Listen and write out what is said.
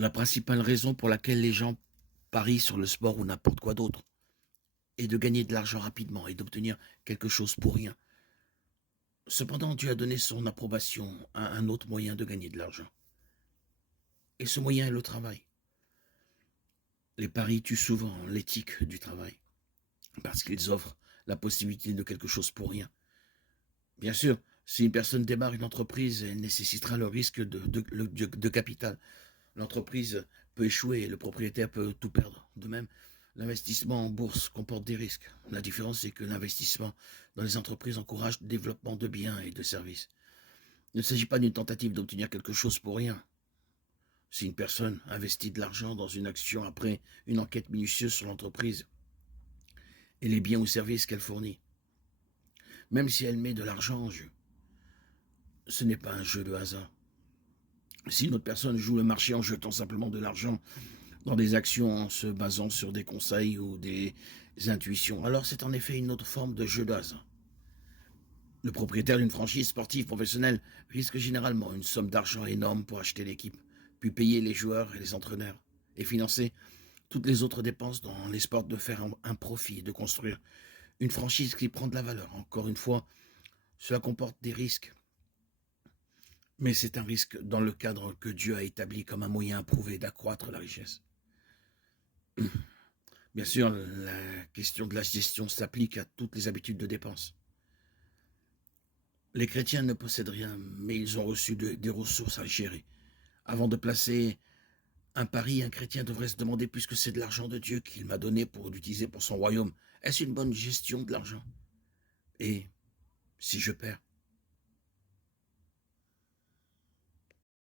La principale raison pour laquelle les gens parient sur le sport ou n'importe quoi d'autre est de gagner de l'argent rapidement et d'obtenir quelque chose pour rien. Cependant, Dieu a donné son approbation à un autre moyen de gagner de l'argent. Et ce moyen est le travail. Les paris tuent souvent l'éthique du travail parce qu'ils offrent la possibilité de quelque chose pour rien. Bien sûr, si une personne démarre une entreprise, elle nécessitera le risque de capital. L'entreprise peut échouer et le propriétaire peut tout perdre. De même, l'investissement en bourse comporte des risques. La différence, c'est que l'investissement dans les entreprises encourage le développement de biens et de services. Il ne s'agit pas d'une tentative d'obtenir quelque chose pour rien. Si une personne investit de l'argent dans une action après une enquête minutieuse sur l'entreprise et les biens ou services qu'elle fournit, même si elle met de l'argent en jeu, ce n'est pas un jeu de hasard. Si une autre personne joue le marché en jetant simplement de l'argent dans des actions en se basant sur des conseils ou des intuitions, alors c'est en effet une autre forme de jeu de hasard. Le propriétaire d'une franchise sportive professionnelle risque généralement une somme d'argent énorme pour acheter l'équipe, puis payer les joueurs et les entraîneurs, et financer toutes les autres dépenses dans l'espoir de faire un profit et de construire une franchise qui prend de la valeur. Encore une fois, cela comporte des risques, mais c'est un risque dans le cadre que Dieu a établi comme un moyen approuvé d'accroître la richesse. Bien sûr, la question de la gestion s'applique à toutes les habitudes de dépenses. Les chrétiens ne possèdent rien, mais ils ont reçu des ressources à gérer. Avant de placer un pari, un chrétien devrait se demander, puisque c'est de l'argent de Dieu qu'il m'a donné pour l'utiliser pour son royaume, est-ce une bonne gestion de l'argent? Et si je perds,